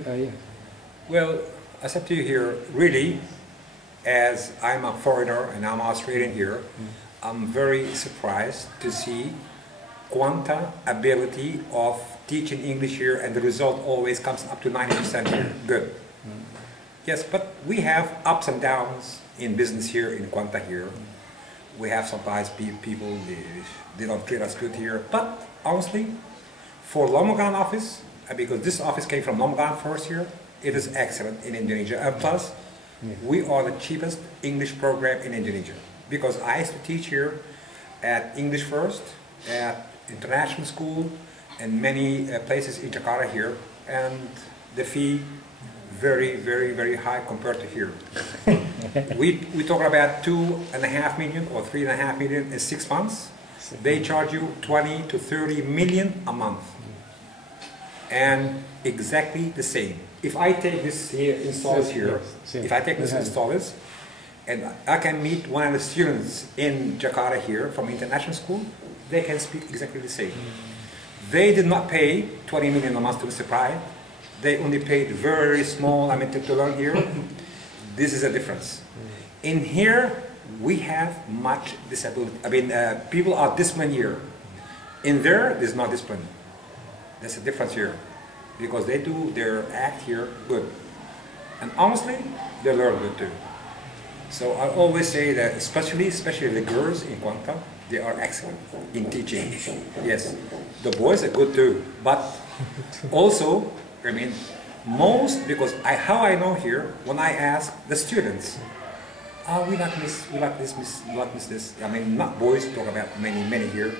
Yeah. Well, I said to you here, really, as I'm a foreigner and I'm Australian here, I'm very surprised to see Kuanta ability of teaching English here, and the result always comes up to 90% here. Good. Yes, but we have ups and downs in business here in Kuanta here. We have sometimes people, they don't treat us good here. But honestly, for Lomongan office, because this office came from Lomongan first here, it is excellent in Indonesia. And plus, we are the cheapest English program in Indonesia. Because I used to teach here at English First, at international school, and many places in Jakarta here. And the fee, very, very, very high compared to here. we talk about 2.5 million or 3.5 million in 6 months. They charge you 20 to 30 million a month. And exactly the same. If I take this here, installers here, if I take this installers, and I can meet one of the students in Jakarta here from international school, they can speak exactly the same. They did not pay 20 million a month to Mr. Pride. They only paid very small, to learn here. This is a difference. In here, we have much disability. People are disciplined here. In there, there's not discipline. There's a difference here. Because they do their act here good. And honestly, they learn good too. So I always say that, especially the girls in Kuanta, they are excellent in teaching. Yes, the boys are good too. But also, most, because how I know here, when I ask the students, we like this, we like this, we like this. Not boys, talk about many here.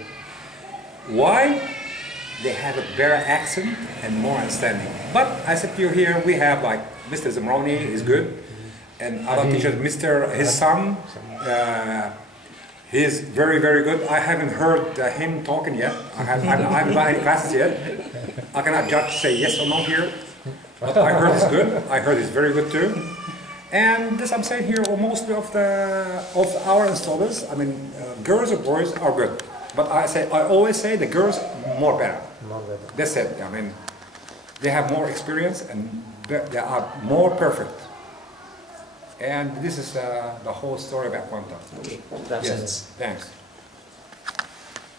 Why? They have a better accent and more understanding. But I said to you here, we have like Mr. Zamroni is good, and other teachers, his son, he's very, very good. I haven't heard him talking yet. I haven't done any classes yet. I cannot judge, say yes or no here. But I heard he's good. I heard he's very good too. And this I'm saying here, most of our installers, girls or boys are good. But I always say the girls more better. That's it. They have more experience and they are more perfect. And this is the whole story about Kuanta. Okay, yes, thanks.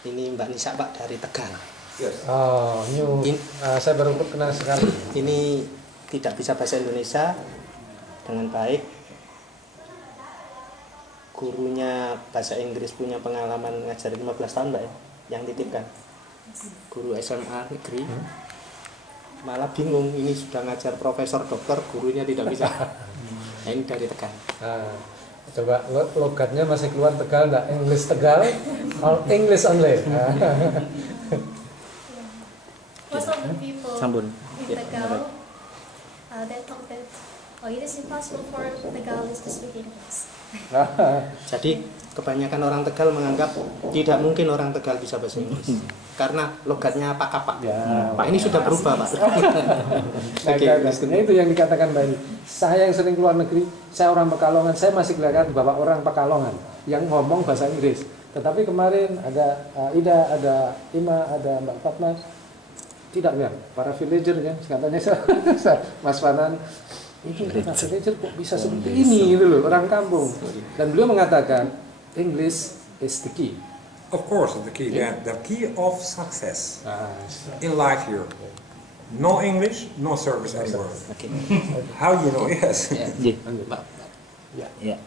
Ini Mbak Nisa, Pak, dari Tegal. Yes. Oh, saya baru kenal sekali. Ini tidak bisa bahasa Indonesia dengan baik. Gurunya bahasa Inggris punya pengalaman ngajarin 15 tahun, Mbak, ya, yang titipkan. Guru SMA negeri. Malah bingung, ini sudah ngajar profesor dokter, gurunya tidak bisa. Nah, ini dari Tegal. Coba logatnya masih keluar Tegal, enggak? English Tegal, or English only? Most of the people Sambun. in Tegal, they talk that it is impossible for Tagalis to speak English. Jadi kebanyakan orang Tegal menganggap tidak mungkin orang Tegal bisa bahasa Inggris karena logatnya pak-pak. Ya, Pak ini sudah berubah, Pak. Nah, itu yang dikatakan Mbak Ini. Saya yang sering keluar negeri, saya orang Pekalongan, saya masih kelihatan bapak orang Pekalongan yang ngomong bahasa Inggris. Tetapi kemarin ada Ida, ada Ima, ada Mbak Fatma, tidak ya, para villager ya, katanya Mas Fanan. Itu villager kok bisa seperti ini gitu loh, orang kampung. Dan beliau mengatakan English is the key. Of course, the key. Yeah. The key of success in life here. No English, no service anywhere. Okay. How you know? Yes. Yeah. Yes.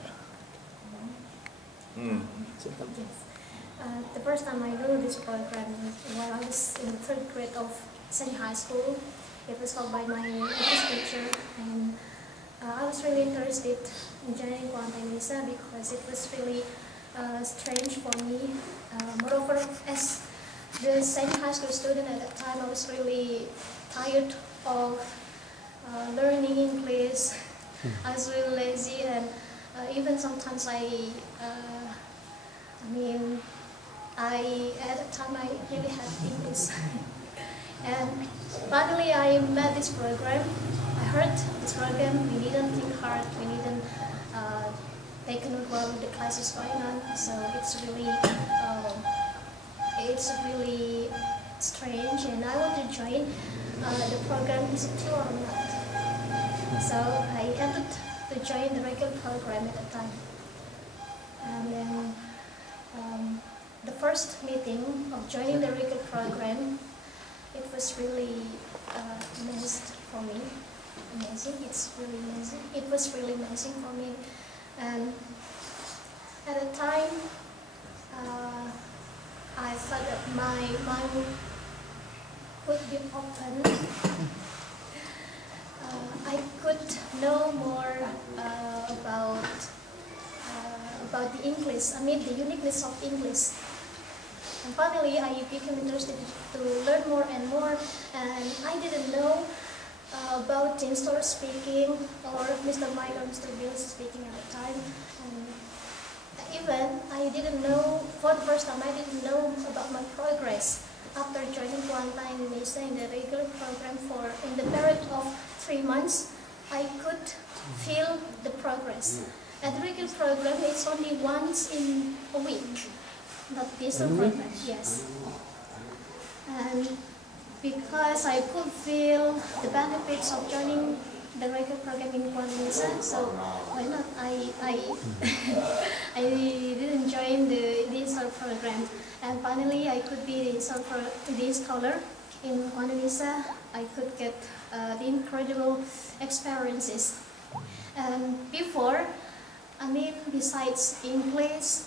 The first time I knew this program while I was in the 3rd grade of senior high school. It was held by my English teacher, and I was really interested in joining Kuanta Indonesia because it was really strange for me. Moreover, as the senior high school student at that time, I was really tired of learning English. I was really lazy, and even sometimes at that time I really had English. And finally I met this program. I heard this program. We didn't think hard. We didn't take note while the class is going on. So it's really strange, and I want to join the program. Is it true or not? So I entered to join the regular program at the time. And then the first meeting of joining the regular program, it was really amazing for me. It's really amazing. It was really amazing for me. And at the time, I thought that my mind would be open. I could know more about the English. I mean, the uniqueness of English. And finally, I became interested to learn more and more. And I didn't know about James Storr speaking or Mr. Mike or Mr. Bill speaking at the time. And even I didn't know, for the first time, I didn't know about my progress after joining Kuanta Indonesia in the regular program in the period of 3 months. I could feel the progress. At the regular program, it's only once in a week, not this program. Yes. And because I could feel the benefits of joining the regular program in Kuanta Indonesia, so why not? I didn't join the install program, and finally I could be the installer in Kuanta Indonesia. I could get the incredible experiences. And before, I mean, besides English,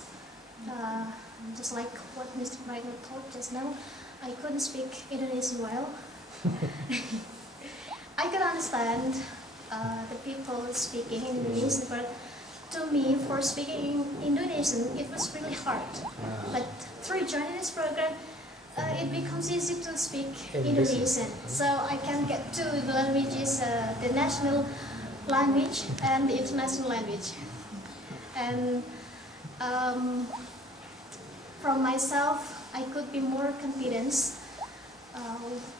just like what Mr. Michael told just now, I couldn't speak Indonesian well. I could understand the people speaking Indonesian, but to me, for speaking Indonesian, it was really hard. But through joining this program, it becomes easy to speak Indonesian. So I can get two languages, the national language and the international language. And from myself, I could be more confident.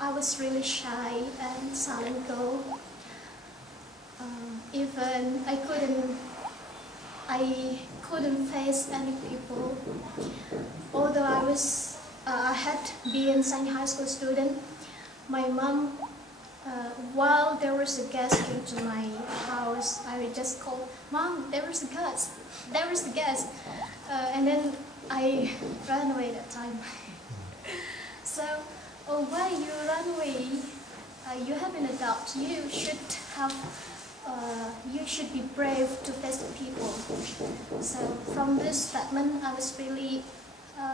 I was really shy and silent girl. Even I couldn't face any people. Although I had been a high school student, my mom, while there was a guest came to my house, I would just call, "Mom, there was a guest. There was a guest," and then I ran away that time. So, why you run away? You have an adult. You should be brave to face the people. So, from this statement, I was really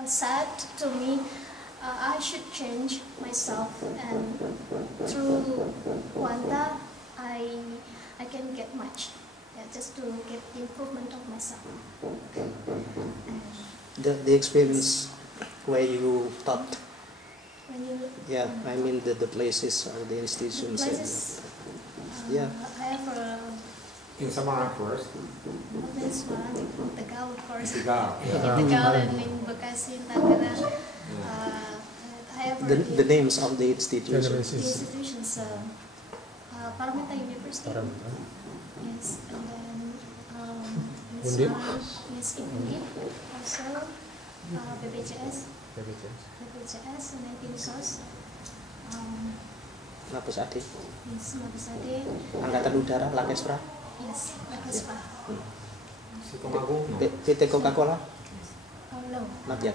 sad to me. I should change myself, and through Kuanta, I can get much, just to get the improvement of myself. The experience where you taught, When you, I mean the places or the institutions. Places, Yeah. I have In Semarang first. in Semarang, in Tegal, of course. Tegal, In Tegal and in Bekasi, Tangerang. I have The names of the institutions. the institutions, Paramita University. Yes, and then in Undip. Semarang, yes, in Undip, also BPJS, and then Pinsos, Mabes AD, yes, Mabes AD, Angkatan Udara, Lakestra, yes, Lakespa. Sitomagung. PT Coca-Cola, No. not yet.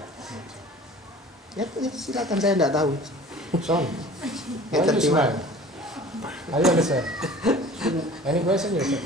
Ya, silakan, saya tidak tahu. Sean, why Yang you terima. smile? Are you understand? Any question you say?